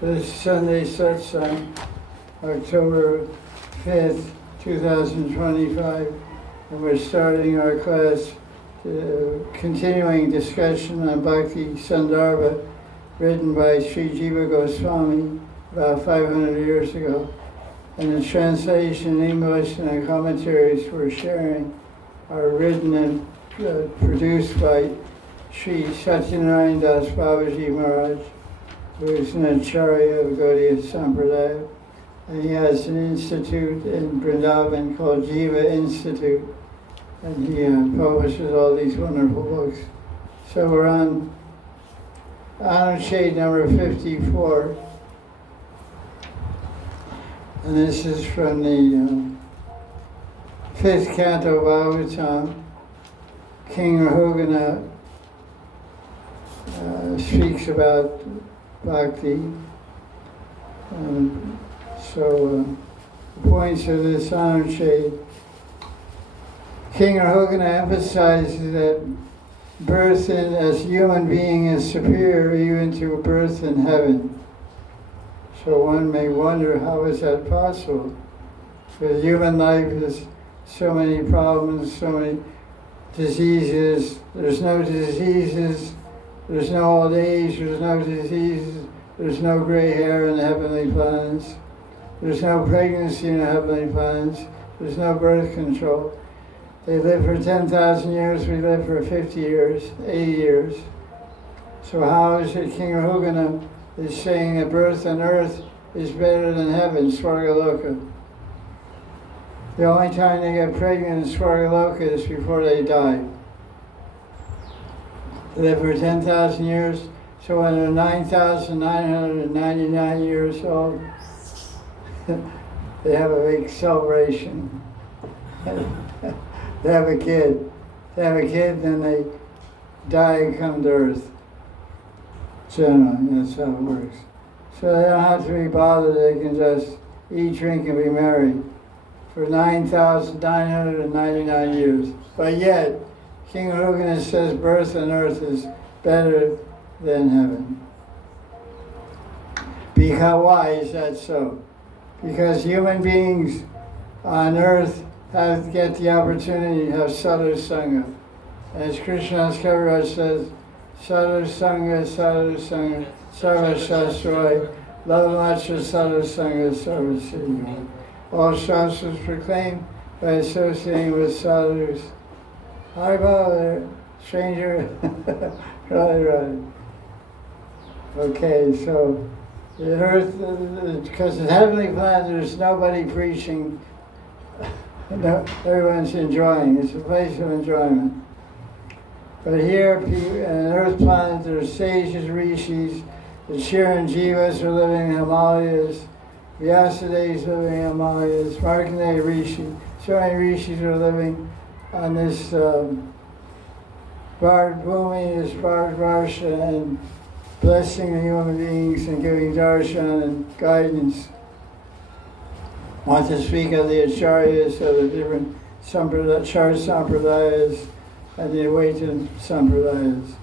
This Sunday satsang, October 5th, 2025, and we're starting our class, continuing discussion on Bhakti Sandarbha, written by Sri Jiva Goswami about 500 years ago. And the translation in English and the commentaries we're sharing are written and produced by Sri Satyanarayana Das Babaji Maharaj, who is an Acharya of Gaudiya Sampradaya. And he has an institute in Vrindavan called Jiva Institute. And he publishes all these wonderful books. So we're on Anushade number 54. And this is from the 5th canto Bhagavatam. King Rahugana speaks about Bhakti. The points of this Anushade. King Rahugana emphasizes that birth as a human being is superior even to a birth in heaven. So one may wonder, how is that possible? Because human life has so many problems, so many diseases. There's no diseases, there's no old age, there's no diseases, there's no gray hair in the heavenly planets, there's no pregnancy in the heavenly planets, there's no birth control. They live for 10,000 years, we live for 50 years, 80 years. So how is it King Rahugana is saying that birth on earth is better than heaven, Swargaloka? The only time they get pregnant in Swargaloka is before they die. They live for 10,000 years, so when they're 9,999 years old, they have a big celebration. They have a kid. They have a kid, then they die and come to earth. Generally, that's how it works. So they don't have to be bothered. They can just eat, drink, and be merry for 9,999 years. But yet, King Rahugana says birth on earth is better than heaven. Because why is that so? Because human beings on earth get the opportunity to have sadhu sangha. As Krishna's Kaviraj says, sadhu sangha, sarva shastroy, lavamacha sadhu sangha, sarva siddhi. All shastras proclaim by associating with sadhus. Hi, Baba, stranger. Right. Okay, so the earth, because the heavenly planet, there's nobody preaching. No, everyone's enjoying. It's a place of enjoyment. But here, on an earth planet, there's sages, rishis. The Chiranjivas are living in Himalayas. Vyasadeva is living in Himalayas. Markandeya Rishi. So many rishis are living on this Bharat Bhumi, this Bharat Varsha, and blessing the human beings and giving darshan and guidance. I want to speak of the acharyas, of the different char sampradayas and the awaited sampradayas.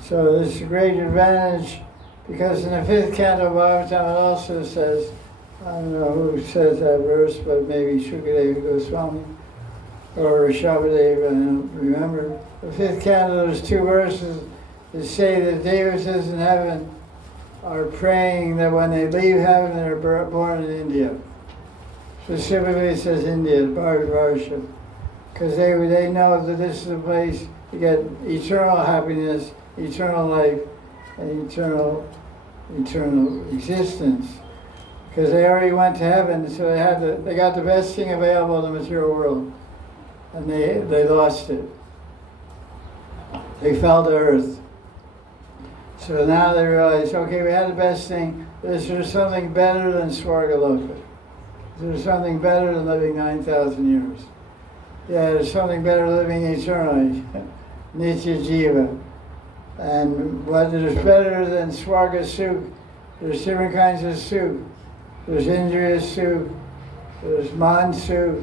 So this is a great advantage, because in the 5th canto of Bhagavatam it also says, I don't know who says that verse, but maybe Shukadeva Goswami or Rishabhadeva, I don't remember. The 5th canto, there's 2 verses that say that devatas in heaven are praying that when they leave heaven they're born in India. Specifically it says India, Bharat Varsha, because they know that this is a place to get eternal happiness, eternal life, and eternal existence. Because they already went to heaven, so they got the best thing available in the material world, and they lost it. They fell to earth. So now they realize, okay, we had the best thing, but is there something better than Swargaloka? Is there something better than living 9,000 years? Yeah, there's something better living eternally, Nitya Jiva. And what is better than Swarga Sukh? There's different kinds of Sukh. There's Indriya Sukh, there's Man Sukh,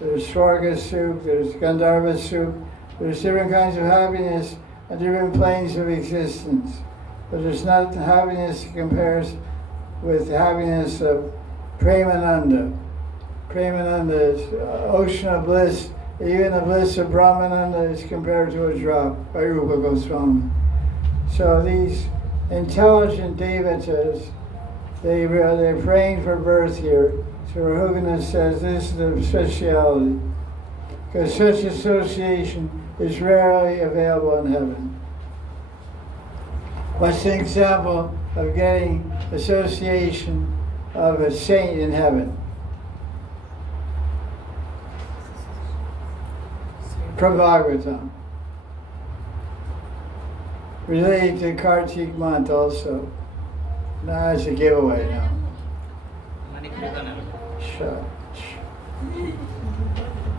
there's Swarga Sukh, there's Gandharva Sukh. There's different kinds of happiness on different planes of existence. But there's not happiness that compares with happiness of Premananda. Premananda is ocean of bliss. Even the bliss of Brahmananda is compared to a drop by Rupa Goswami. So these intelligent devatas, they're praying for birth here. So Rahugana says this is the speciality, because such association is rarely available in heaven. What's an example of getting association of a saint in heaven? From Bhagavatam. Related to Kartik month also. Now it's a giveaway now. Shut.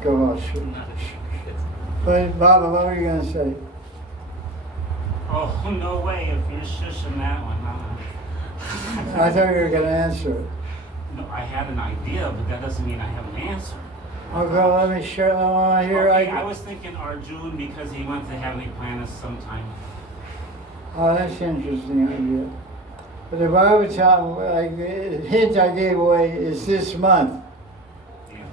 Go on, shoot. But Baba, what were you going to say? Oh, no way if you're shushing that one, huh? I thought you were going to answer it. No, I had an idea, but that doesn't mean I have an answer. Okay, let me share. I want to hear. Okay, I was thinking Arjun because he went to heavenly planets sometime. Oh, that's an interesting idea. But the Bhagavatam, like, the hint I gave away is this month. Yeah.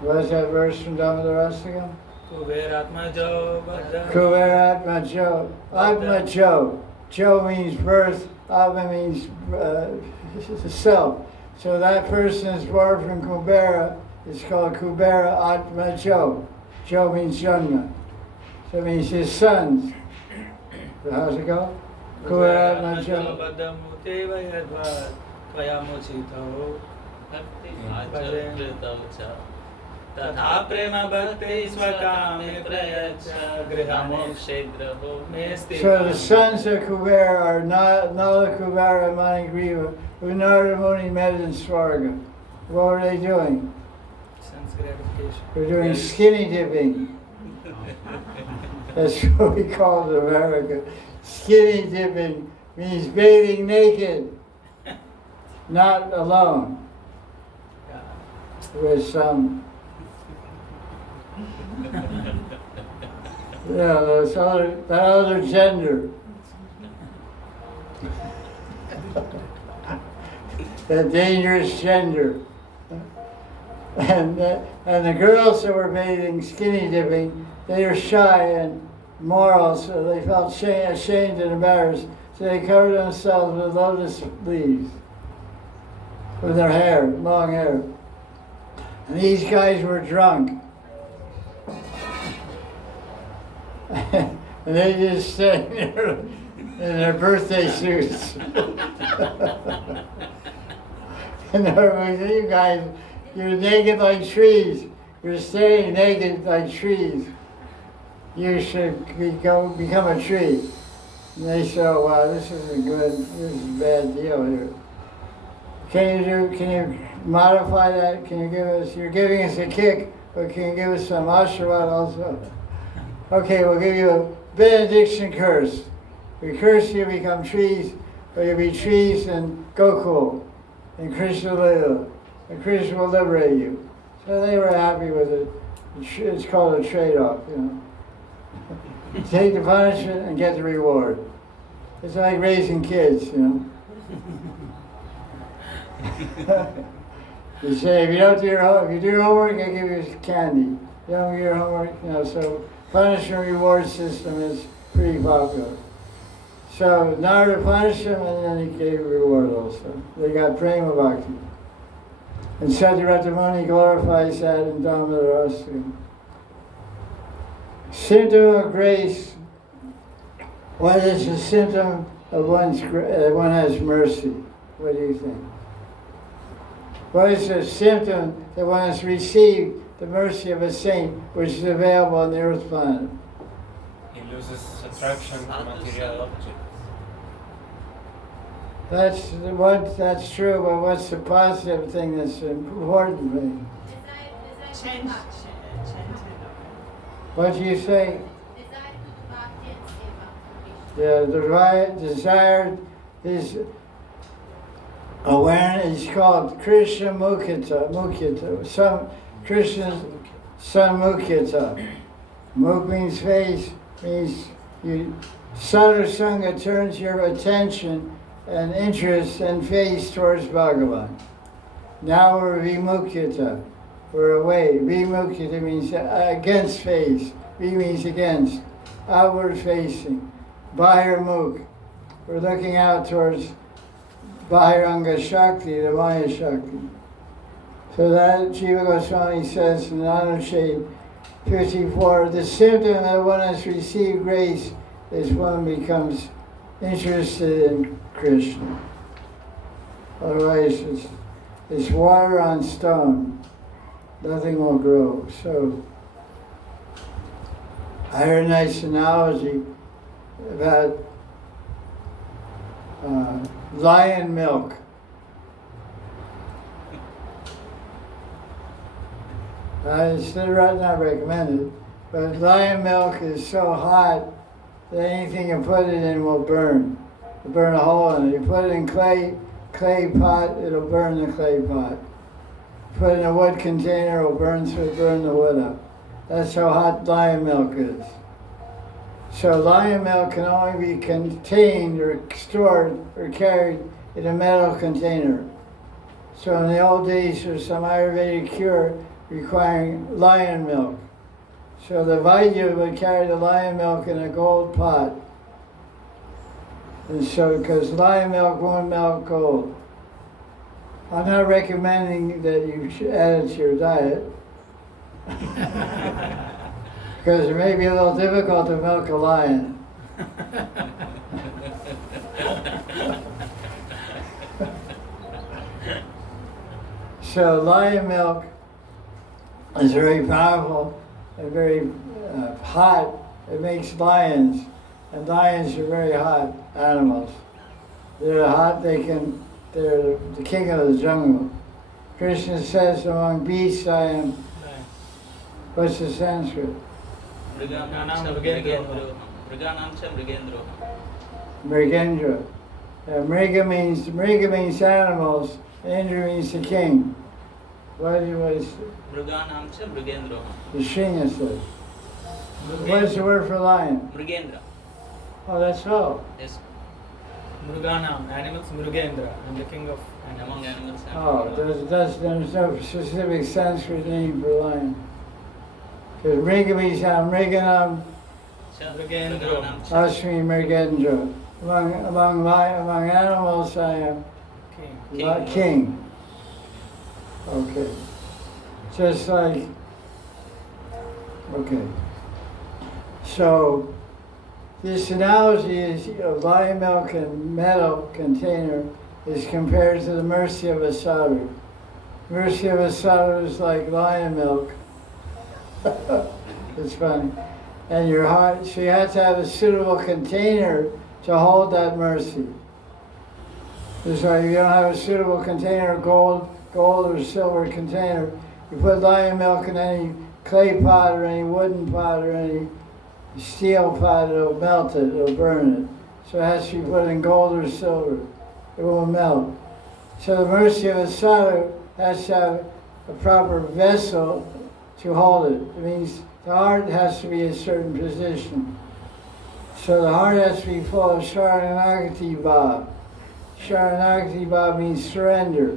What's that verse from Dhammadarastakam? Kuberatmajo Badam. Kuberatmajo. Atmajo. Jo means birth. Atma means self. So that person is born from Kubera. It's called Kubera Atmajo. Jo means Janma. So it means his sons. So how's it go? Kubera Atmajo. Badam Uteva Yadvad Tvayamuchito. तथा प्रेम भक्ति स्वकामे प्रयच्छ गृहमोक्षेद्रहो मे स्थितः. So the sons of Kubera are Nala Kubera and Manigriva, who Narada Muni met in Swarga. What were they doing? Sense gratification. They're doing skinny dipping. That's what we call it in America. Skinny dipping means bathing naked, not alone, with some. Yeah, that other gender. That dangerous gender. And the girls that were bathing, skinny dipping, they were shy and moral, so they felt ashamed and embarrassed. So they covered themselves with lotus leaves, with their hair, long hair. And these guys were drunk. And they just stayed there in their birthday suits. And you guys, you're naked like trees. You're staying naked like trees. You should become a tree. And they said, oh, wow, this isn't good. This is a bad deal here. Can you modify that? Can you give us, you're giving us a kick, but can you give us some ashirwad also? Okay, we'll give you a benediction curse. We curse you, become trees, but you'll be trees in Gokul, in Krishna Lila, and Krishna will liberate you. So they were happy with it. It's called a trade-off, you know. Take the punishment and get the reward. It's like raising kids, you know. You say, if you don't do your homework, if you do your homework, I give you candy. You don't do your homework, you know, so punishment reward system is pretty popular. So Narada punished him and then he gave reward also. They got prema bhakti. And Satyarata Muni glorifies that in Dhammadarastakam. Symptom of grace. What is the symptom of one has mercy? What do you think? What is the symptom that one has received the mercy of a saint, which is available on the earth planet? He loses attraction to material objects. That's true, but what's the positive thing that's the important thing? Change. What do you say? Yeah, the desire is awareness. It's called Krishna Mukhyata. Some Krishna's Son Mukhyata. Muk means face, means you. Sadhu Sangha turns your attention and interest and face towards Bhagavan. Now we're vimukyata. We're away. Vimukyata means against face. V means against. Outward facing. Bahirmukh. We're looking out towards Bahiranga Shakti, the Maya Shakti. So that Jiva Goswami says in Anushade 54, the symptom that one has received grace is one becomes interested in Krishna. Otherwise, it's water on stone. Nothing will grow. So, I heard a nice analogy about lion milk. It's not recommended, but lion milk is so hot that anything you put it in will burn. It'll burn a hole in it. You put it in clay pot, it'll burn the clay pot. Put it in a wood container, it'll burn the wood up. That's how hot lion milk is. So lion milk can only be contained or stored or carried in a metal container. So in the old days, there's some Ayurvedic cure requiring lion milk. So the Vaidya would carry the lion milk in a gold pot. And so, because lion milk won't melt gold. I'm not recommending that you should add it to your diet. Because it may be a little difficult to milk a lion. So lion milk is very powerful and very hot. It makes lions, and lions are very hot animals. They're hot, they're the king of the jungle. Krishna says, among beasts I am, what's the Sanskrit? Mrigendra. Mriga means animals, Indra means the king. What is the Shrina says? What is the word for lion? Mrigendra. Oh, that's all. Yes. Mruganam, animals, Mrugendra. I'm the king of among animals. Oh, there's no specific Sanskrit name for lion. Because Mriga means Mriganam, Ashmi Mrigendra. Among animals, I am king. Okay. Just like, okay. So, this analogy is lion milk and metal container is compared to the mercy of a sadhu. Mercy of a sadhu is like lion milk. It's funny. And your heart, so you have to have a suitable container to hold that mercy. That's why you don't have a suitable container, gold or silver container. You put lion milk in any clay pot or any wooden pot or any steel pot, it'll melt it, it'll burn it. So it has to be put in gold or silver. It won't melt. So the mercy of a sadhu has to have a proper vessel to hold it. It means the heart has to be a certain position. So the heart has to be full of Sharanagati Bhav. Sharanagati Bhav means surrender.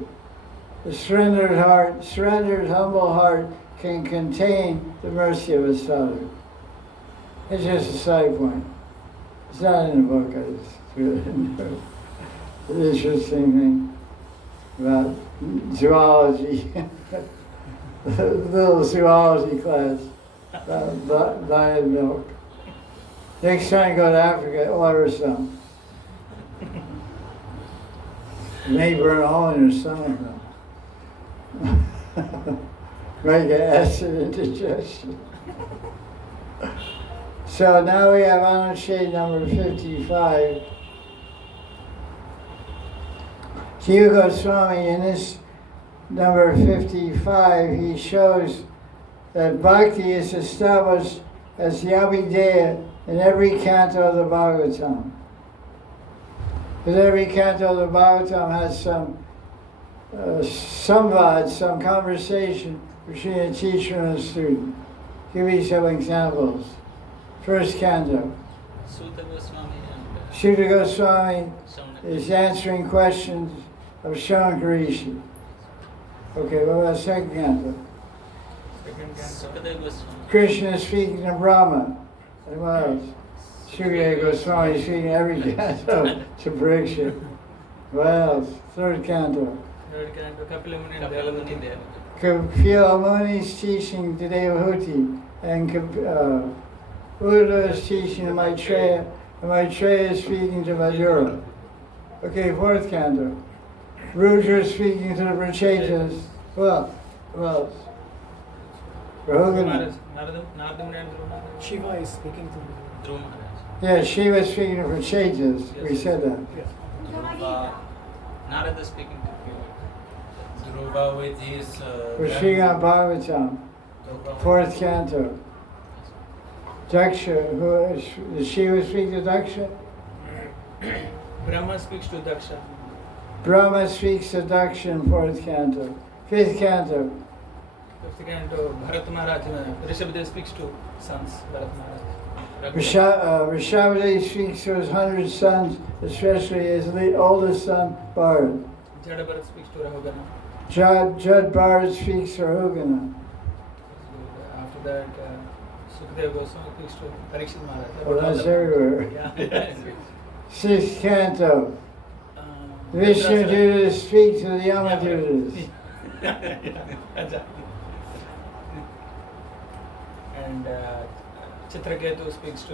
The surrendered heart, surrendered humble heart can contain the mercy of a sadhu. It's just a side point. It's not in the book. It's an interesting thing about zoology. Little zoology class about lion milk. Next time you go to Africa, order some. It may burn a hole in your stomach though. Make an acid indigestion. So now we have Anushade number 55. Jiva Goswami, in this number 55, he shows that bhakti is established as the Abhideya in every canto of the Bhagavatam. Because every canto of the Bhagavatam has some samvad, some conversation between a teacher and a student. Give me some examples. First canto. Sutta Goswami and Sutta Goswami is answering questions of Shankarishi. Okay, what about second canto? Second canto. Sukadeva Goswami. Krishna is speaking to Brahma. And what else? Sri Jiva Goswami is speaking every canto to Parikshit. What else? Third canto. Third canto, Kapila Muni and Kapila Muni Devadasi. Kapila Muni is teaching to Devahuti, and Uddhava is teaching to Maitreya, and Maitreya is speaking to Madhura. Okay, fourth canto. Rudra is speaking to the Prachetas. What else? Rahugana. Maharaj, Narada Muni and Dhruva Maharaj. Shiva is speaking to Dhruva Maharaj. Yeah, Shiva is speaking to Prachetas. We Yes. said that. Dhruva, Narada speaking to Shiva. Dhruva with his For Srimad Bhagavatam, Dhruva fourth canto. Daksha, who is Shiva speak to Daksha? Brahma speaks to Daksha. Brahma speaks to Daksha in fourth canto. Fifth canto. Fifth canto, Bharat Maharaj, Rishabhadev speaks to sons, Bharat Maharaj. Rishabhadev speaks to his 100 sons, especially his oldest son, Bharat. Jada Bharat speaks to Rahugana. Jad Bharat speaks to Rahugana. After that, Sukadeva Goswami speaks to Parikshit Maharaj. Well, that's everywhere. Yeah. Sixth canto. Vishnu Dutas speak to the Yamadutas. And Chitraketu speaks to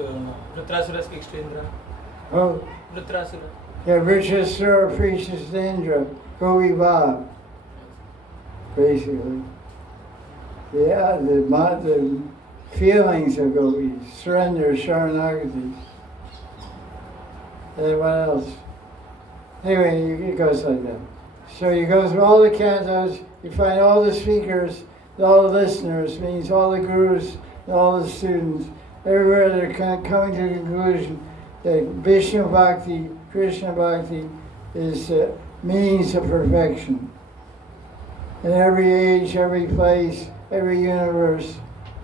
Vrutrasura speaks to Indra. Oh, Vrutrasura. yeah, Vrishasura preaches to Indra. Govi Bhav. Basically. Yeah, the feelings of Gopis. Surrender, Sharanagati. And what else? Anyway, it goes like that. So you go through all the cantos, you find all the speakers, all the listeners, means all the gurus, all the students. Everywhere they're coming to the conclusion that Vishnu Bhakti, Krishna Bhakti is means of perfection. In every age, every place, every universe,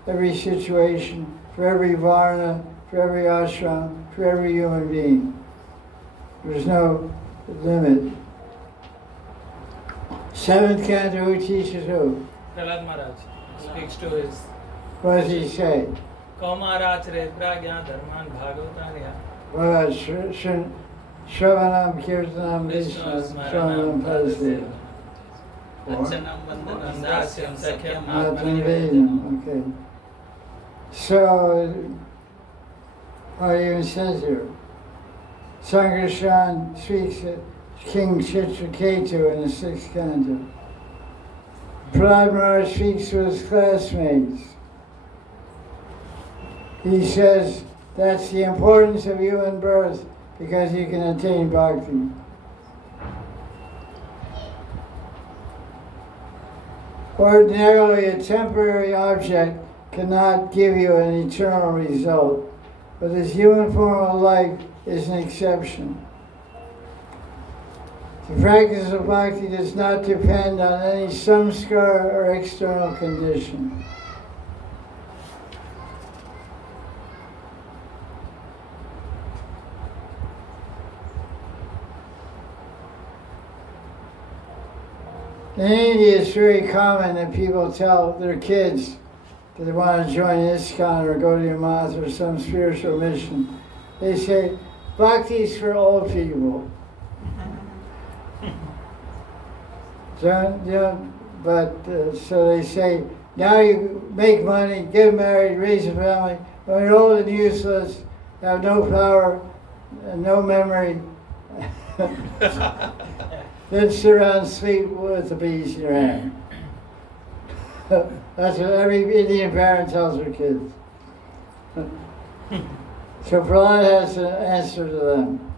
every situation, for every varna, for every ashram, for every human being. There's no limit. Seventh canto, who teaches who? Prahlad Maharaj speaks to his What does he say? Kaumarachare Pragya Dharman Bhagavatanya. What about Shravanam Kirtanam Vishnu Shravanam Padaseva? Archanam Vandanam Dasyam Sakyam Atmanivedam. Okay. So, what it even says here? Sankarshan speaks to King Chitraketu in the sixth canto. Prahlad Maharaj speaks to his classmates. He says that's the importance of human birth because you can attain bhakti. Ordinarily, a temporary object cannot give you an eternal result, but this human form of life is an exception. The practice of bhakti does not depend on any samskara or external condition. In India, it's very common that people tell their kids that they want to join ISKCON or go to Yamath or some spiritual mission. They say, bhakti is for old people. So they say, now you make money, get married, raise a family. When you're old and useless, have no power and no memory, then sit around and sleep with the bees in your hand. That's what every Indian parent tells their kids. So Prahlad has an answer to them.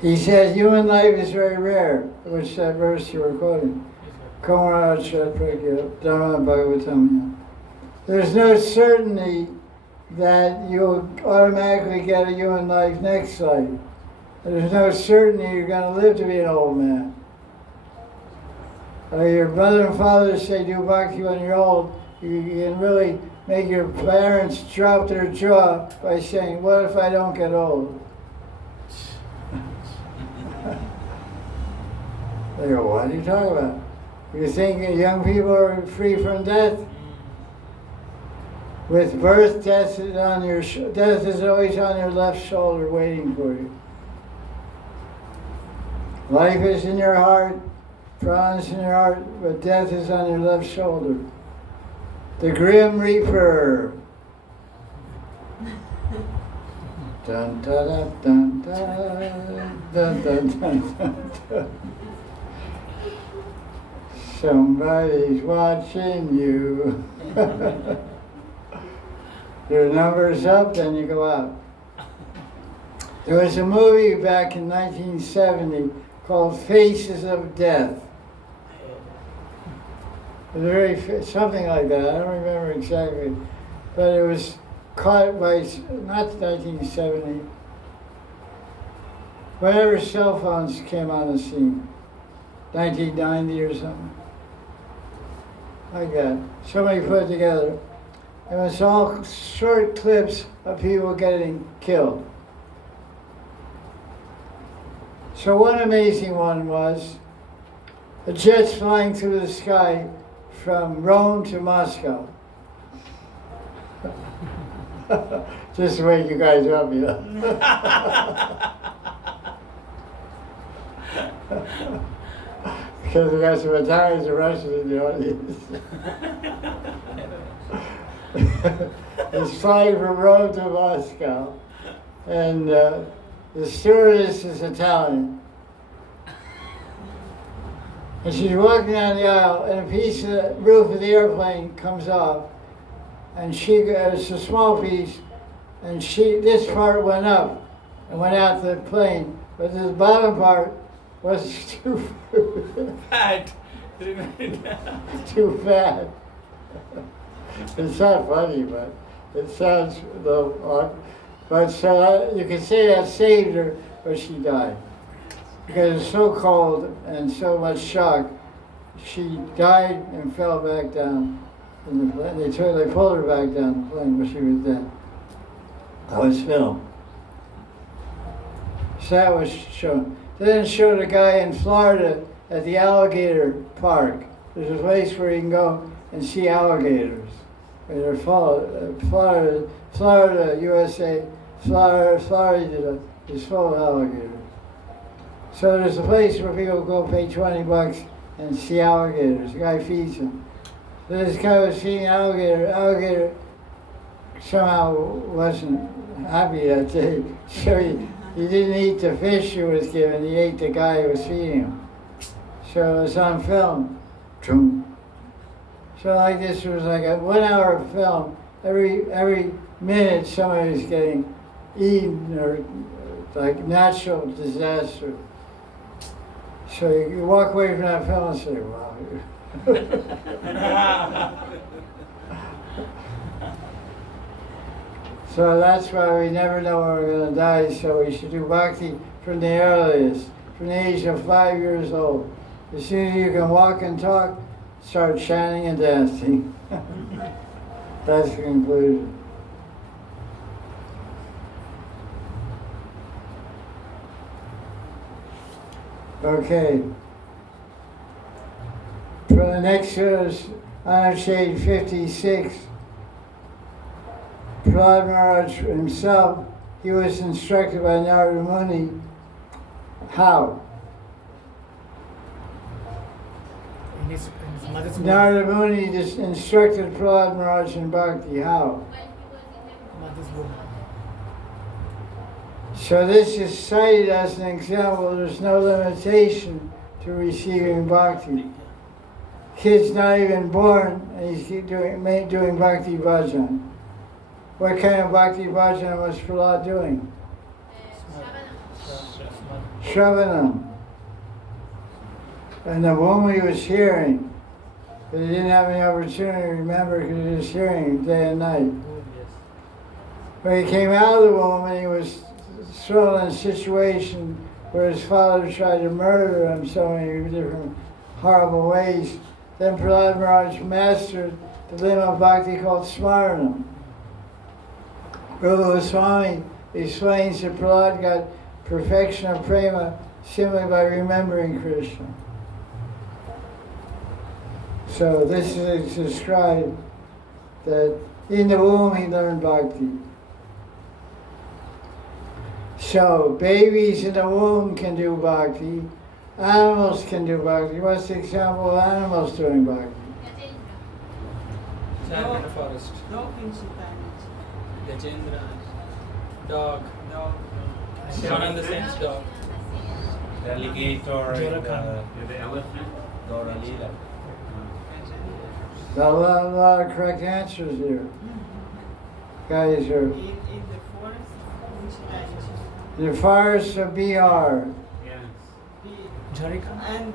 He says human life is very rare, which that verse you were quoting. Maharaj Dharma Bhagavatam. There's no certainty that you'll automatically get a human life next life. There's no certainty you're going to live to be an old man. Your mother and father say do bhakti when you're old. You can really make your parents drop their jaw by saying, what if I don't get old? They go, what are you talking about? You think young people are free from death? With birth, death is on your death is always on your left shoulder waiting for you. Life is in your heart, prana is in your heart, but death is on your left shoulder. The Grim Reaper. Dun dun dun dun dun dun dun dun dun. Somebody's watching you. Your number's up, then you go out. There was a movie back in 1970 called Faces of Death. It was something like that. I don't remember exactly, but it was caught by not 1970. Whenever cell phones came on the scene, 1990 or something like that. Somebody put it together. It was all short clips of people getting killed. So one amazing one was the jets flying through the sky from Rome to Moscow. Just to wake you guys up, you know. Because we got some Italians and Russians in the audience. It's flying from Rome to Moscow, and the stewardess is Italian. And she's walking down the aisle, and a piece of the roof of the airplane comes off, and it's a small piece, and this part went up and went out the plane, but the bottom part was too Fat. too fat. It's not funny, but it sounds a little odd. But so you can say that saved her, but she died. Because it was so cold and so much shock, she died and fell back down in the plane. They pulled her back down the plane, but she was dead. That was filmed. So that was shown. Then it showed a guy in Florida at the alligator park. There's a place where you can go and see alligators. And they're Florida, USA, Florida is full of alligators. So there's a place where people go pay $20 and see alligators. The guy feeds them. So this guy was feeding alligator. Alligator somehow wasn't happy that day. So he didn't eat the fish he was given. He ate the guy who was feeding him. So it was on film. So like this was like a 1 hour film. Every minute somebody was getting eaten or like natural disaster. So you walk away from that film and say, wow. So that's why we never know when we're going to die. So we should do bhakti from the earliest, from the age of 5 years old. As soon as you can walk and talk, start chanting and dancing. That's the conclusion. Okay. For the next is Honor Shade 56. Prahlad Maharaj himself, he was instructed by Narada Muni how. In his mother's womb. Narada Muni just instructed Prahlad Maharaj in bhakti how. Mother's womb. So this is cited as an example. There's no limitation to receiving bhakti. Kid's not even born and he's doing bhakti bhajan. What kind of bhakti bhajan was Prahlad doing? Shravanam. And the woman he was hearing, but he didn't have any opportunity to remember because he was hearing day and night. When he came out of the womb, he was thrown in a situation where his father tried to murder him so many different horrible ways. Then Prahlad Maharaj mastered the limb of bhakti called Smaranam. Rupa Goswami explains that Prahlad got perfection of prema simply by remembering Krishna. So this is described that in the womb he learned bhakti. So babies in the womb can do bhakti, animals can do bhakti. What's the example of animals doing bhakti? Child in the forest. Dog in Chitanji. Gajendra. Dog. Dog. One and the same dog. The alligator and The elephant. Dora Lila. Got a lot of correct answers here. Guys are In the forest in Chitanji. in the forests of Bihar, Yes. Jharikand. And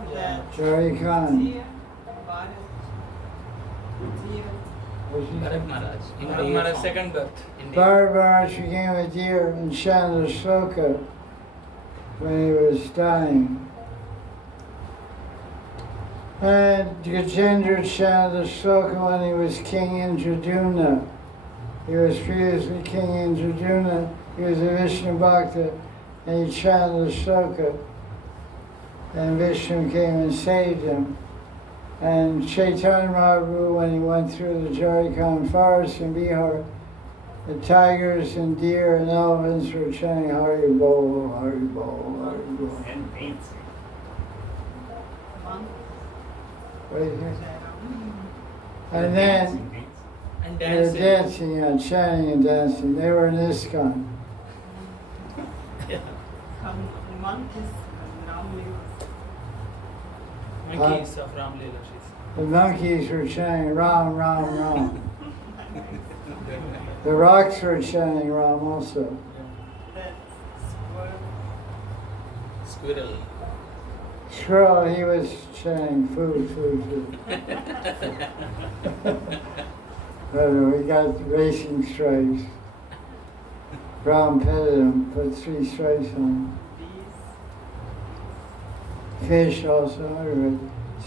Jharikand. deer, Bharat, deer. Bharat Maharaj. In Bharat deer Maharaj form. second birth. Bharat Maharaj became a deer and chanted a sloka when he was dying. And Gajendra chanted a sloka when he was King Indradyumna. He was previously King Indradyumna. He was a Vishnu Bhakta, and he chanted a sloka. And Vishnu came and saved him. And Caitanya Mahaprabhu, when he went through the Jharikand forest in Bihar, the tigers and deer and elephants were chanting Hari Bol, Hari Bol, Hari Bol. And dancing. Monk. Right here. Jairam. And then Dancing. And they were dancing. dancing, chanting and dancing. They were in ISKCON. Yeah. Monkeys and Ramli. Monkeys of Ram Leela, she said. The monkeys were chanting Ram, Ram, Ram. The rocks were chanting Ram also. Yeah. That Squirrel. Squirrel, he was chanting food, food, food. But we got racing stripes. Ram petted him, put 3 stripes on him. bees. Fish also, everybody.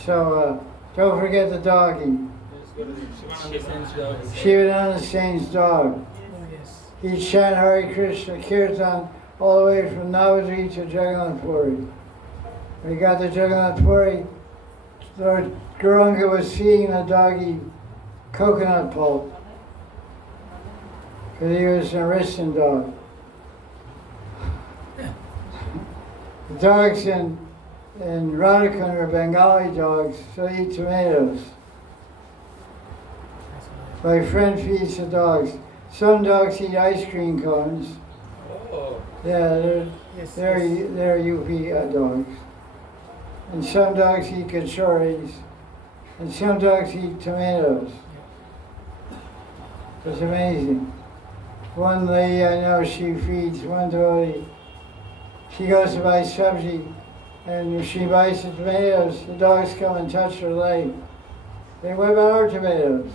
So don't forget the doggy. Yes, Gurudev. Shivananda Sen's dog. Shivananda Saint's dog. Oh, yes. He chanted Hare Krishna Kirtan all the way from Navadvip to Jagannath Puri. When he got to Jagannath Puri, Lord Gauranga was feeding the doggy coconut pulp. Because he was an Aristan dog. The dogs in Radhakund are Bengali dogs, so they eat tomatoes. My friend feeds the dogs. Some dogs eat ice cream cones. Oh. Yeah, Yes. they're UP dogs. And some dogs eat kachoris. And some dogs eat tomatoes. It's amazing. One lady I know, she feeds one devotee. She goes to buy sabji, and she buys the tomatoes. The dogs come and touch her leg. They what about our tomatoes?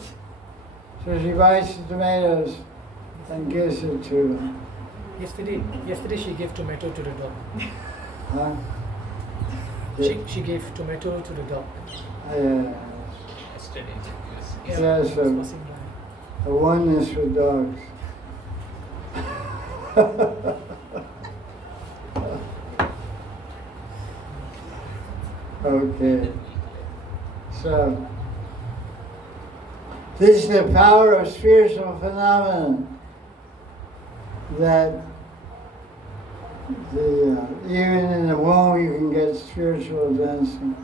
So she buys the tomatoes and gives it to them. Yesterday she gave tomato to the dog. Huh? She gave tomato to the dog. Yesterday. Yes, It was a passing by. oneness with dogs. Okay. So, this is the power of spiritual phenomenon that even in the womb you can get spiritual advancement.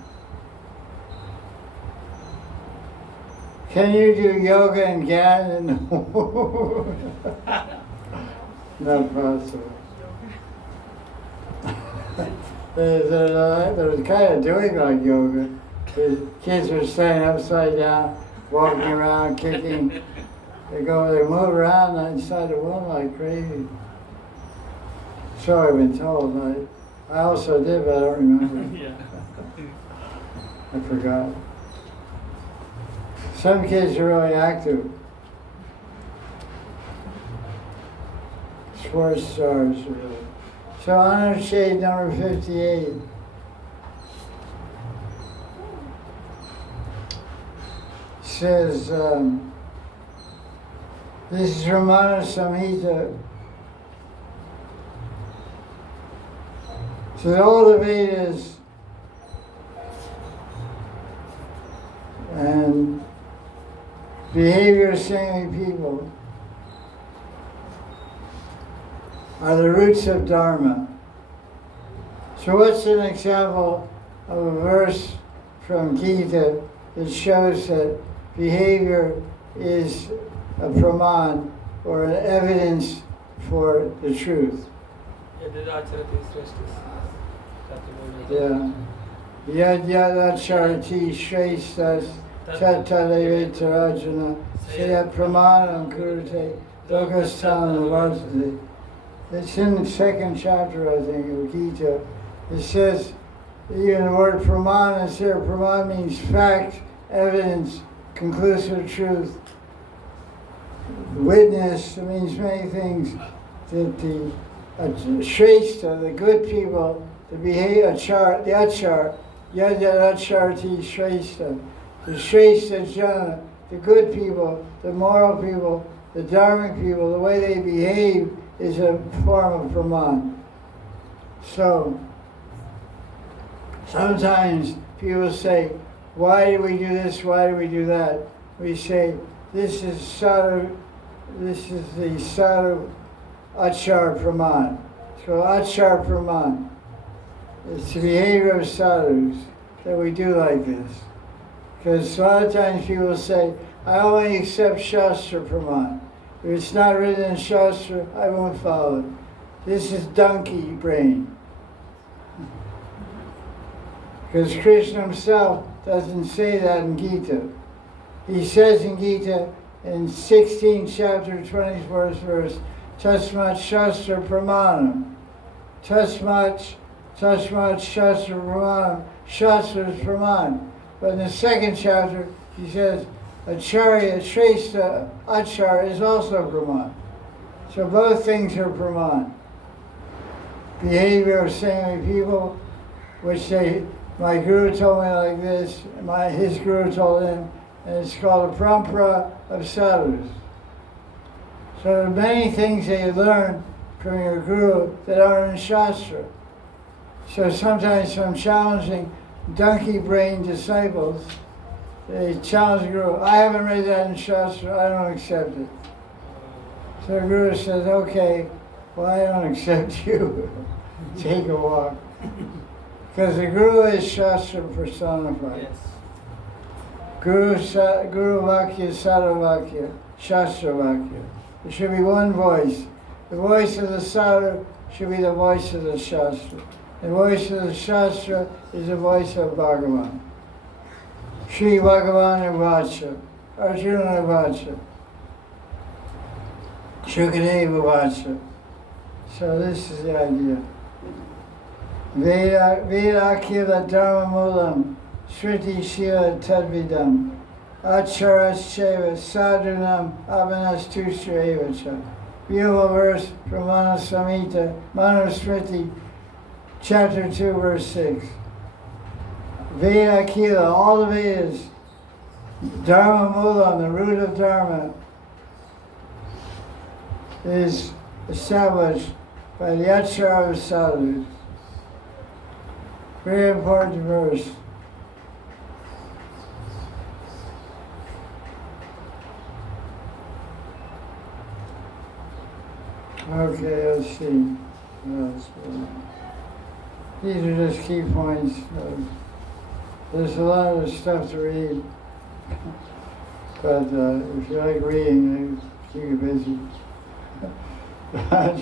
Can you do yoga and gyan in the womb? Not possible. They're kind of doing like yoga. The kids are standing upside down, walking around, kicking. They move around inside the womb like crazy. So I've been told. I also did, but I don't remember. Yeah. I forgot. Some kids are really active. Sports stars, really. So honor shade number 58. Says, this is Ramana Samhita. So all the Vedas and behavior of saintly people are the roots of Dharma. So what's an example of a verse from Gita that shows that behavior is a praman or an evidence for the truth? Yeah. Yad yad acharati shrestas chattareva tarajana sayat pramanam kurute lokastana vartade. It's in the second chapter, I think, of Gita. It says, even the word praman is there. Praman means fact, evidence, conclusive truth. Witness means many things. That the Shrestha, the good people, the achar, yad yad acharti Shrestha, the Shrestha jana, the good people, the moral people, the dharmic people, the way they behave is a form of praman. So, sometimes people say, why do we do this, why do we do that? We say, this is the sadhu achar praman. So achar praman. It's the behavior of sadhus that we do like this. Because a lot of times people say, I only accept Shastra praman. If it's not written in Shastra, I won't follow it. This is donkey brain. Because Krishna himself doesn't say that in Gita. He says in Gita, in 16th chapter, 24th verse, Tasmat Shastra Pramanam. Tasmat Shastra Pramanam. Shastra is Praman. But in the second chapter, he says, Acharya, Shrestha, Achar is also Praman. So both things are Praman. Behavior of saintly people, which my guru told me like this, his guru told him, and it's called a parampara of sadhus. So there are many things that you learn from your guru that aren't in Shastra. So sometimes some challenging donkey-brained disciples, they challenge the guru, I haven't read that in Shastra, I don't accept it. So the guru says, okay, well I don't accept you. Take a walk. Because the guru is Shastra personified. Yes. Guru Vakya, Sadhu Vakya, Shastra Vakya. There should be one voice. The voice of the Sadhu should be the voice of the Shastra. The voice of the Shastra is the voice of Bhagavan. Sri Bhagavan Vacha, Arjuna Vacha, Shukadeva Vacha. So this is the idea. Veda Kila Dharma Mulam, Shriti Shila Tadvidam, Acharas Sheva, Sadhunam, Avanastushra Evacha. Beautiful verse from Manasamhita, Manusmriti, chapter 2, verse 6. Veda Kila, all the Vedas, Dharma Mulam, the root of Dharma, is established by the Achara of Sadhus. Very important verse. Okay, let's see. These are just key points. There's a lot of stuff to read, but if you like reading, they keep you busy.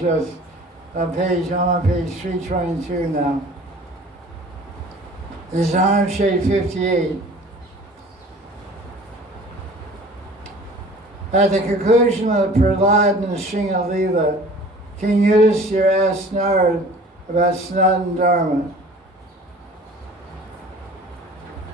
Just I'm on page 322 now. This is on shade 58. At the conclusion of the Prahlad and the Sringa Leela, King Yudhisthira asked Narad about Sanatana Dharma.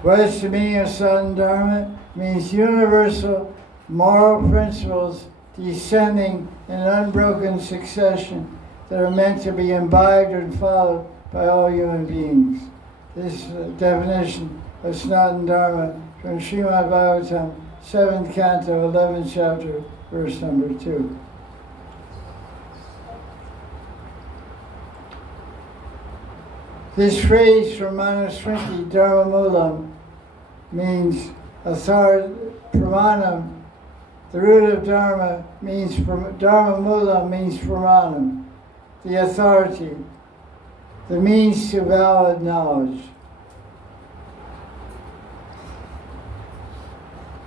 What is the meaning of Sanatana Dharma? It means universal moral principles descending in an unbroken succession that are meant to be imbibed and followed by all human beings. This is the definition of Sanatana Dharma from Srimad Bhagavatam, 7th canto, 11th chapter, verse number 2. This phrase from Manusmriti, Dharma Mulam, means authority, pramanam. The root of Dharma means, Dharma Mulam means pramanam, the authority, the means to valid knowledge.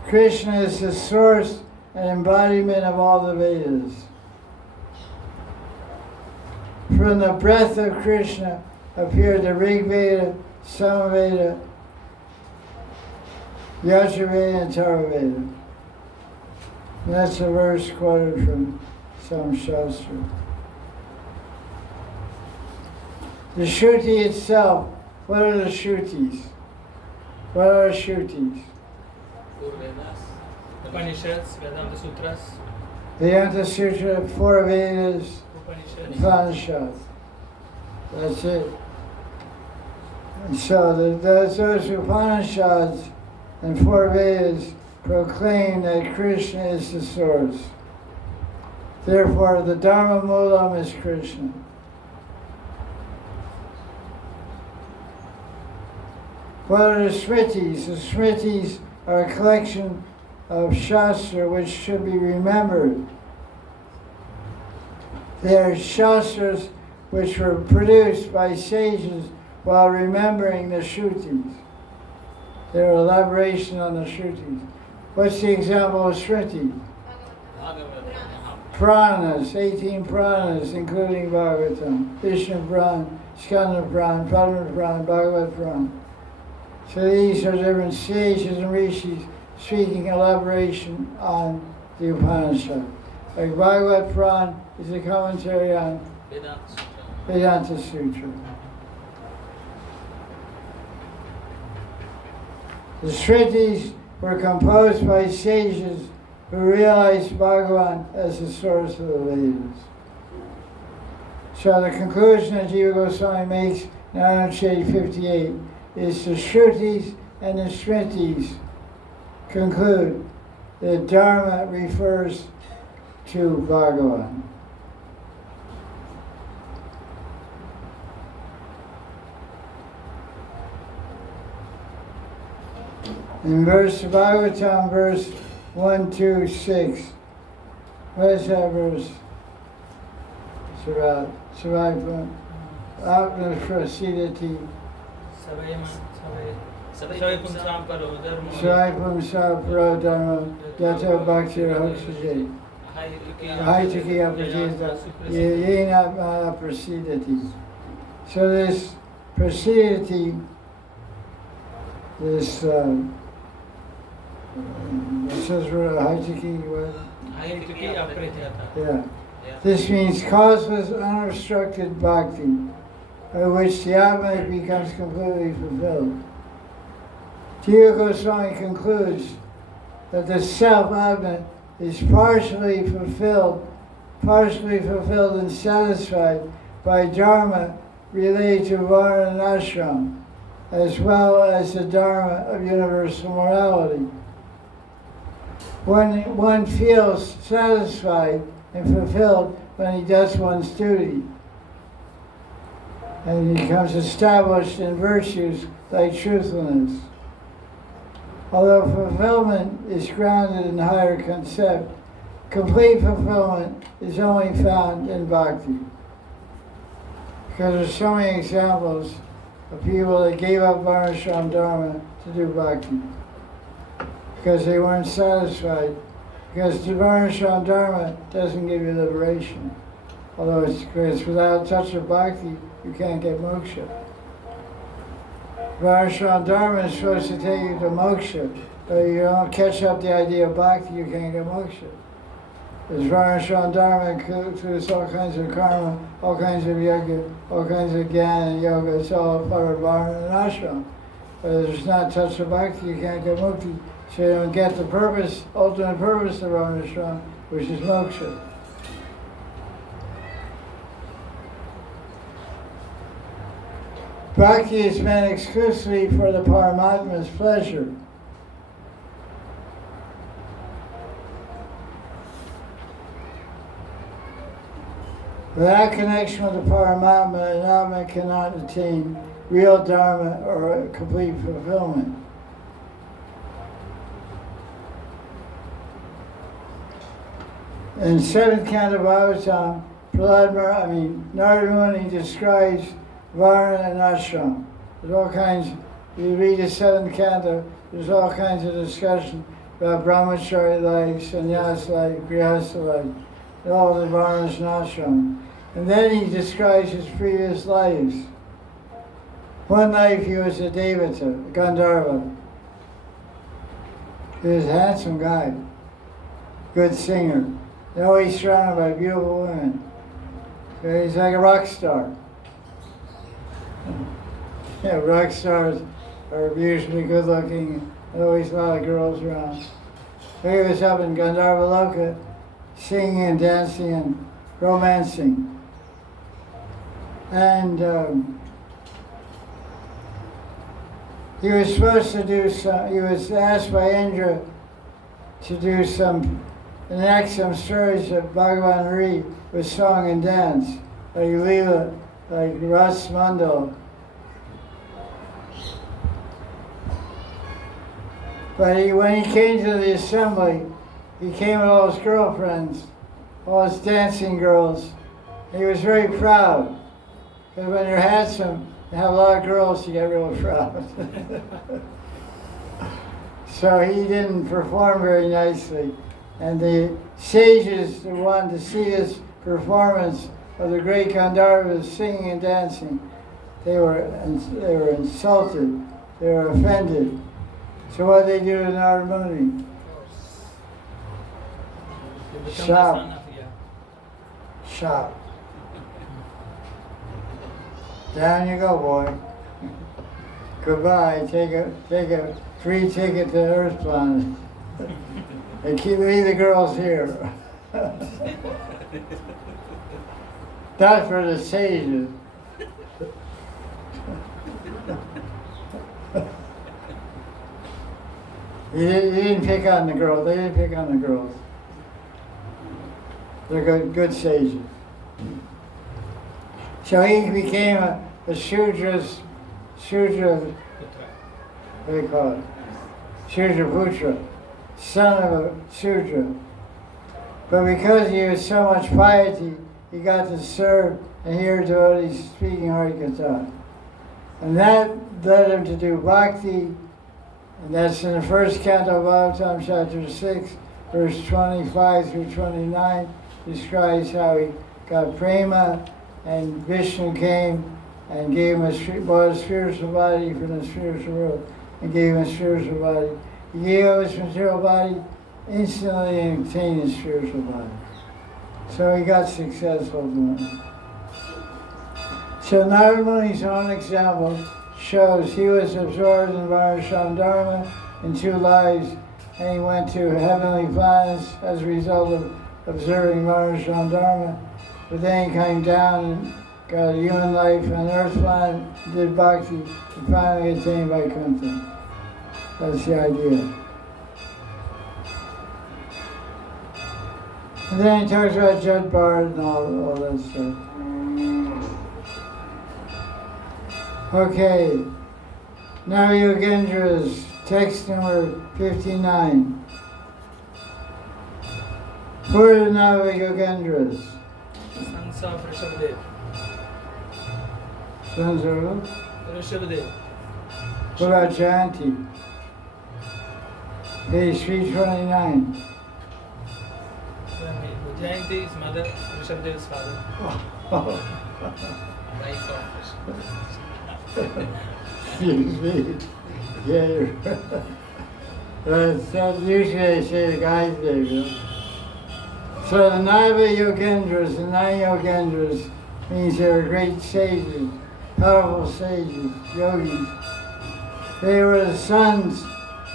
Krishna is the source and embodiment of all the Vedas. From the breath of Krishna appeared the Rig Veda, Samaveda, Yajurveda, and Theravada. And that's a verse quoted from some Shastra. The Shruti itself, what are the Shrutis? What are Shrutis? Upanishads, Vedanta Sutras, Vedanta Sutra, 4 Vedas, Upanishads. Upanishads. That's it. And so those Upanishads and 4 Vedas proclaim that Krishna is the source. Therefore, the Dharma Mulam is Krishna. What are the Smritis? The Smritis are a collection of Shastra which should be remembered. They are Shastras which were produced by sages while remembering the Shrutis. They are elaboration on the Shrutis. What's the example of Shruti? Puranas, 18 Puranas, including Bhagavatam, Vishnu Puran, Skanda Puran, Padma Puran, Bhagavad Puran. So these are different sages and rishis speaking elaboration on the Upanishad. Like Bhagavad Puran is a commentary on Vedanta Sutra. The Shrutis were composed by sages who realized Bhagavan as the source of the Vedas. So the conclusion that Jiva Goswami makes in Anuच्छeda 58 is the Shrutis and the Smritis conclude that Dharma refers to Bhagavan. In verse Bhagavatam, verse 126, what is that verse? It's about Savaipa, Atma Prasidati, Savai Svaipam Sapro Dharma, Yata Bhakti Rahoksajay, Haitaki Apajita, Yena Prasidati. So this Prasidati, this says Haitaki, what? Yeah. This means causeless, unobstructed bhakti, by which the Atma becomes completely fulfilled. Jiva Goswami concludes that the self-Atma is partially fulfilled and satisfied by Dharma related to Varna and Ashram, as well as the Dharma of universal morality. One feels satisfied and fulfilled when he does one's duty, and he becomes established in virtues like truthfulness. Although fulfillment is grounded in higher concept, complete fulfillment is only found in bhakti. Because there's so many examples of people that gave up Varnashram Dharma to do bhakti because they weren't satisfied. Because the Varnashram Dharma doesn't give you liberation. Although it's without touch of bhakti, you can't get moksha. Varnashram Dharma is supposed to take you to moksha, but if you don't catch up the idea of bhakti, you can't get moksha. Because Varnashram Dharma includes all kinds of karma, all kinds of yoga, all kinds of gyan and yoga. It's all part of Varna and ashram. But if there's not touch of bhakti, you can't get mukti. So you don't get the purpose, ultimate purpose of Varnashram, which is moksha. Bhakti is meant exclusively for the Paramatma's pleasure. Without connection with the Paramatma, an Atma cannot attain real dharma or a complete fulfillment. In 7th canto Bhagavatam, Narada Muni describes Varna and Ashram. There's all kinds, you read the 7th canto, there's all kinds of discussion about brahmachari life, sannyas life, grihastha life, and all the Varnas and Ashram. And then he describes his previous lives. One life he was a Devata, a Gandharva. He was a handsome guy, good singer. They're always surrounded by beautiful women. So he's like a rock star. Yeah, rock stars are usually good looking. There's always a lot of girls around. So he was up in Gandharva Loka singing and dancing and romancing. And he was supposed to do he was asked by Indra to do enact some stories of Bhagavan Hari with song and dance, like Leela, like Ras Mandal. But when he came to the assembly, he came with all his girlfriends, all his dancing girls. He was very proud, because when you're handsome and have a lot of girls, you get real proud. So he didn't perform very nicely. And the sages who wanted to see this performance of the great Gandharvas singing and dancing, they were insulted, they were offended. So what did they do to Narada Muni? You become the Shout. son of, yeah. Shout. Down you go, boy. Goodbye. Take a free ticket to Earth Planet. And leave the girls here. Not for the sages. He didn't pick on the girls. They didn't pick on the girls. They're good sages. So he became a Shudra, what do you call it? Shudra Putra, son of a Shudra. But because he was so much piety, he got to serve and hear devotees speaking Harikatha. And that led him to do bhakti, and that's in the 1st canto of Bhagavatam, chapter 6, verse 25 through 29, describes how he got prema, and Vishnu came and gave him bought a spiritual body from the spiritual world, and gave him a spiritual body. He gave up his material body instantly and obtained his spiritual body. So he got successful doing it. So Narada Muni's own example shows he was absorbed in Varnashram Dharma in 2 lives, and he went to heavenly planets as a result of observing Varnashram Dharma. But then he came down and got a human life on Earth planet, did bhakti, and finally attained Vaikuntha. That's the idea. And then he talks about Jud Bharat and all that stuff. Okay, now Yogendras, text number 59. Who are the Nava Yogendras? Sons of Rishabhadev. Sons of who? Rishabhadev. What about Jayanti? Page 329. Jayanti is mother, Rishabhadev's father. Wife of Excuse me. Yeah, you're that's usually they say the guy's name. You know? So the Naiva Yogendras, the 9 Yogendras, means they were great sages, powerful sages, yogis. They were the sons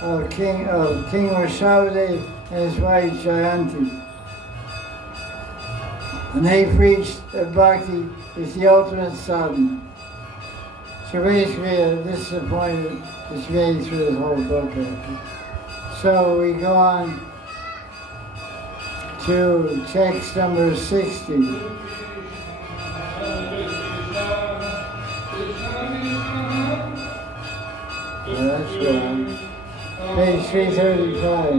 of King Rishabhadev and his wife Jayanti. And they preached that bhakti is the ultimate sadhana. So basically, this is the point that's made through this whole book. So we go on to text number 60. Oh, that's wrong. Page 335.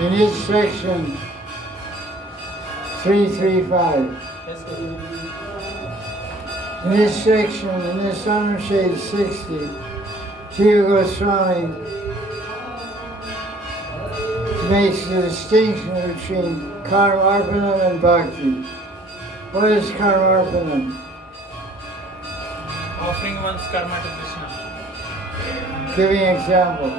In each section, 335. Yes, Guru. In this section, in this honor shade 60, Jiva Goswami makes the distinction between karma arpanam and bhakti. What is karma arpanam? Offering one's karma to Krishna. Giving an example.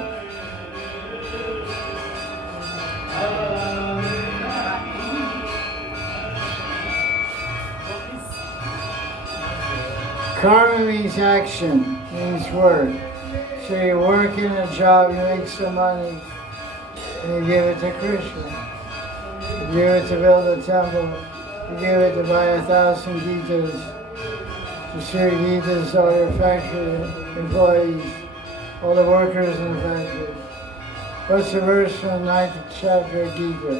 Karma means action, means work. So you work in a job, you make some money, and you give it to Krishna. You give it to build a temple, you give it to buy 1,000 gitas, to share gitas, all your factory employees, all the workers in the factory. What's the verse from the 9th chapter of Gita?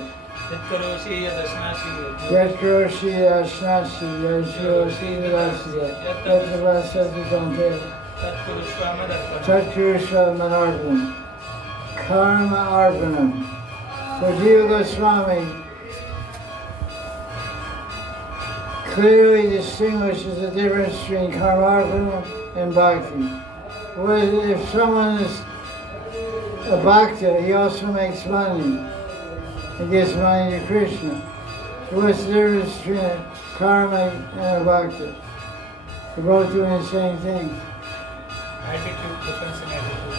Yat karoshi yadashnashi. Yat karoshi yadashnashi, yat karoshi yadashnashi, yat karoshi yadashnashi, Tat kurushva madarpanam. Tat Kurushva Manarpanam. Karma Arpanam. So Jiva Goswami clearly distinguishes the difference between Karma Arpanam and Bhakti. If someone is a Bhakta, he also makes money. He gives money to Krishna. So what's the difference between a Karma and a Bhakta? They're both doing the same thing. Attitude, difference in attitude.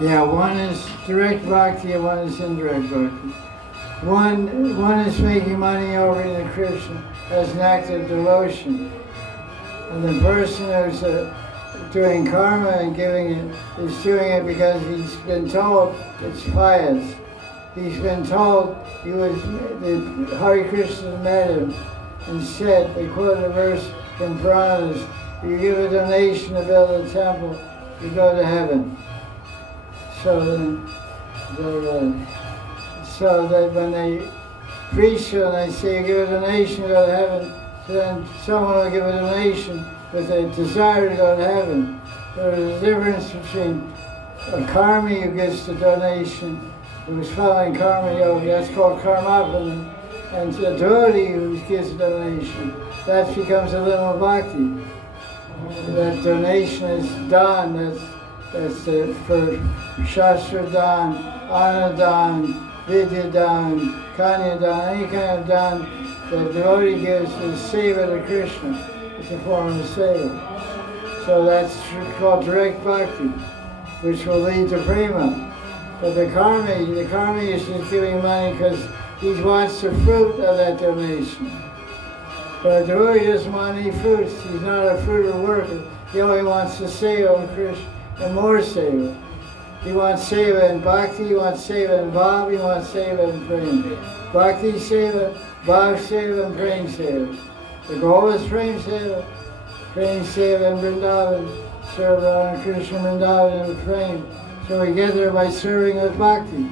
Yeah, one is direct bhakti and one is indirect bhakti. One is making money over to Krishna as an act of devotion. And the person who's doing karma and giving it is doing it because he's been told it's pious. He's been told the Hare Krishna met him and said, they quote a verse from Puranas, you give a donation to build a temple, you go to heaven. So that when they preach and they say you give a donation to go to heaven, so then someone will give a donation with a desire to go to heaven. There's a difference between a karmi who gives the donation, who's following karma yoga, that's called karmapana, and a devotee who gives a donation, that becomes a little bhakti. That donation is done, that's for Shastra Dan, Anna Dan, Vidya Dan, Kanya Dan, any kind of Dan that the devotee gives is seva to Krishna. It's a form of seva. So that's called direct bhakti, which will lead to prema. But the karmi is just giving money because he wants the fruit of that donation. But a devotee doesn't want any fruits. He's not a fruit worker. He only wants the seva of Krishna and more seva. He wants seva in bhakti, he wants seva in bhav, he wants seva in prem. Bhakti seva, bhav seva, and prem seva. The goal is prem seva in Vrindavan, serve Radha Krishna Vrindavan and prem. So we get there by serving with bhakti.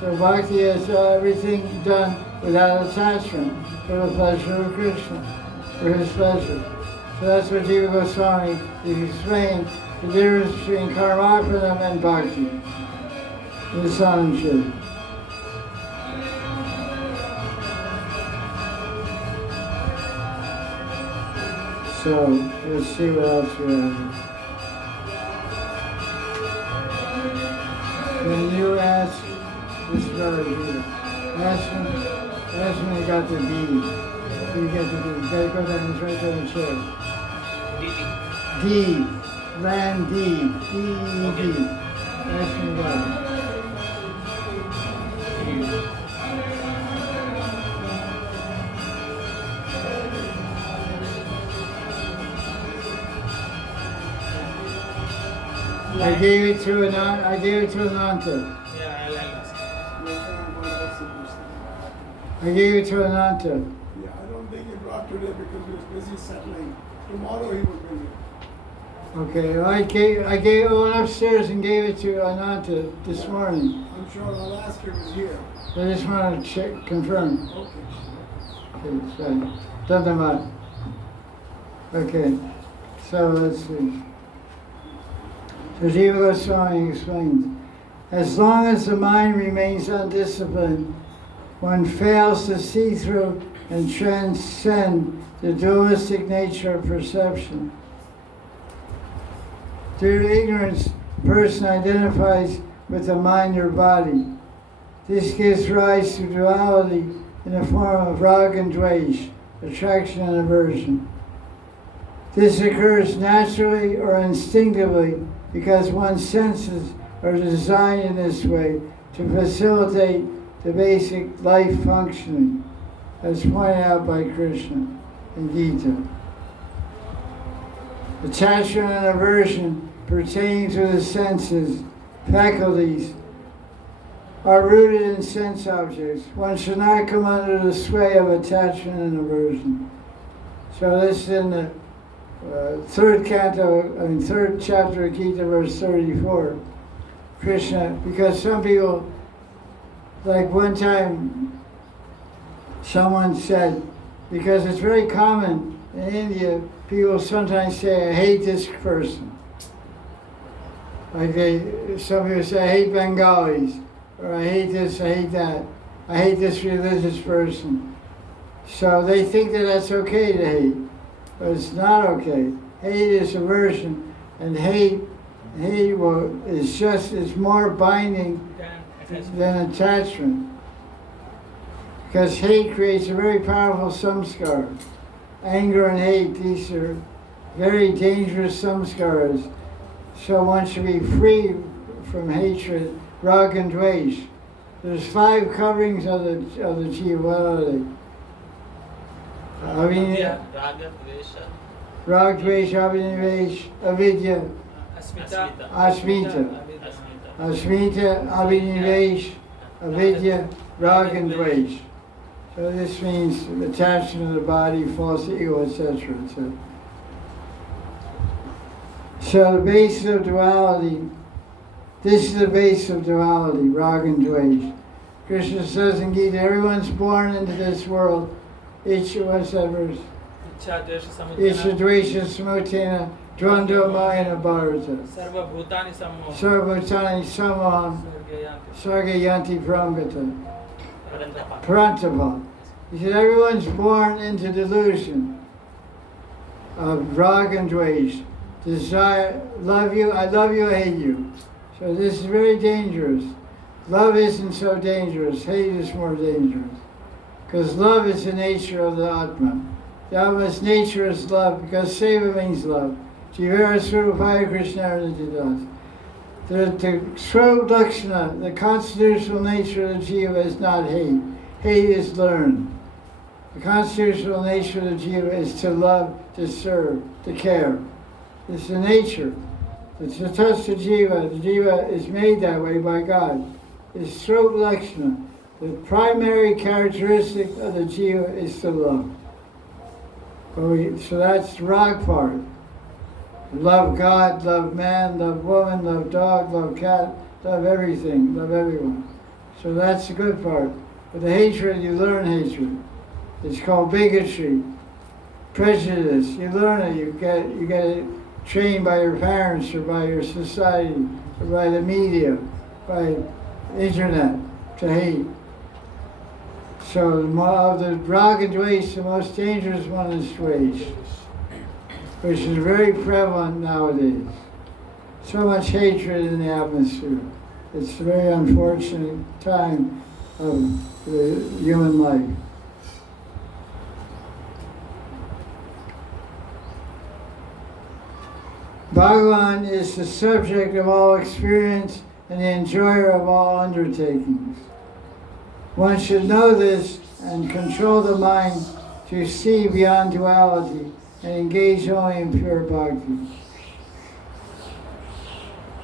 So bhakti is everything done without attachment, for the pleasure of Krishna, for his pleasure. So that's what Jiva Goswami is explaining, the difference between karmarpanam and bhakti in the Sanatana. So let's see what else we have. Can you ask this brother here? Ask him when he got the deed. You get the deed. You gotta go down, it's right there in the chair. Deed. Land deed. D-E-E-D. Ask him about it. I gave it to Ananta. Yeah, I'll ask. I gave it to Ananta. Yeah, I don't think he brought today because he was busy settling. Tomorrow he will bring it. Okay, I went upstairs and gave it to Ananta this morning. I'm sure I'll ask him he's here. I just want to check, confirm. Okay. sorry. Doesn't matter. Okay, so let's see. So Jiva Goswami explains, as long as the mind remains undisciplined, one fails to see through and transcend the dualistic nature of perception. Due to ignorance, the person identifies with the mind or body. This gives rise to duality in the form of rag and dvesh, attraction and aversion. This occurs naturally or instinctively because one's senses are designed in this way to facilitate the basic life functioning, as pointed out by Krishna in Gita. Attachment and aversion pertaining to the senses, faculties, are rooted in sense objects. One should not come under the sway of attachment and aversion. So this is in the third chapter of Gita, verse 34. Krishna, because some people, like one time, someone said, because it's very common in India, people sometimes say, I hate this person. Like some people say, I hate Bengalis, or I hate this, I hate that. I hate this religious person. So they think that that's okay to hate, but it's not okay. Hate is aversion, and hate is more binding than attachment. Because hate creates a very powerful samskara. Anger and hate, these are very dangerous samskaras. So one should be free from hatred, rag and dvesh. There's 5 coverings of the jiva. What are they? Raga, Dvesha, Rag, dvesh, abhinivesh, avidya, Asmita. asmita. Asmita. Asmita, abhinivesh, avidya, rag and dvesh. So this means attachment to the body, false ego, etc. etc. So the basis of duality, this is the base of duality, rag and dvesh. Krishna says in Gita, everyone's born into this world. What's that verse? Ichha, Dvesha, Isha Samudana. dvesha smutena dvando mayana bharata. Sarva Bhutani Sammoha. Sarvbhutani samaham Sargayanti. sargayanti pramgata. Parantapa. Parantapa. He said everyone's born into delusion of rag and dvesh. Desire, love you, I hate you. So this is very dangerous. Love isn't so dangerous, hate is more dangerous. Because love is the nature of the Atma. The Atma's nature is love, because Seva means love. Jivara Swarupaya Krishnaradidas. The Swarup Lakshana, the constitutional nature of the Jiva is not hate. Hate is learned. The constitutional nature of the Jiva is to love, to serve, to care. It's the nature. It's the Tatastha Jiva. The Jiva is made that way by God. It's Swarup Lakshana. The primary characteristic of the Jiva is to love. So that's the rag part. Love God, love man, love woman, love dog, love cat, love everything, love everyone. So that's the good part. But the hatred, you learn hatred. It's called bigotry, prejudice. You learn it. You get it trained by your parents or by your society or by the media, by internet to hate. So of the rag and dvesh, the most dangerous one is dvesh, which is very prevalent nowadays. So much hatred in the atmosphere. It's a very unfortunate time of the human life. Bhagavan is the subject of all experience and the enjoyer of all undertakings. One should know this and control the mind to see beyond duality and engage only in pure bhakti.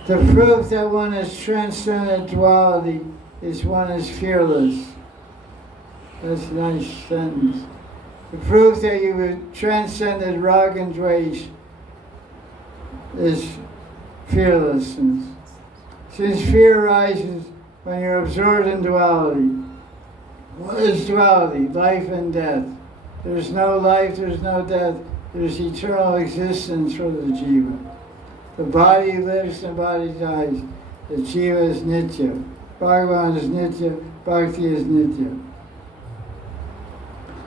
The proof that one has transcended duality is one is fearless. That's a nice sentence. The proof that you have transcended rag and dvesh is fearlessness. Since fear arises when you're absorbed in duality. What is duality? Life and death. There's no life, there's no death. There's eternal existence for the jiva. The body lives, the body dies. The jiva is nitya. Bhagavan is nitya. Bhakti is nitya.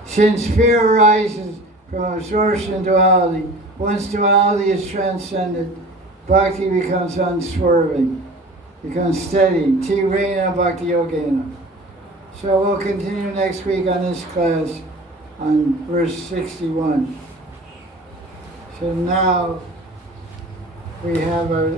Since fear arises from absorption in duality, once duality is transcended, bhakti becomes unswerving, becomes steady. Tirena bhakti yogena. So we'll continue next week on this class on verse 61. So now we have our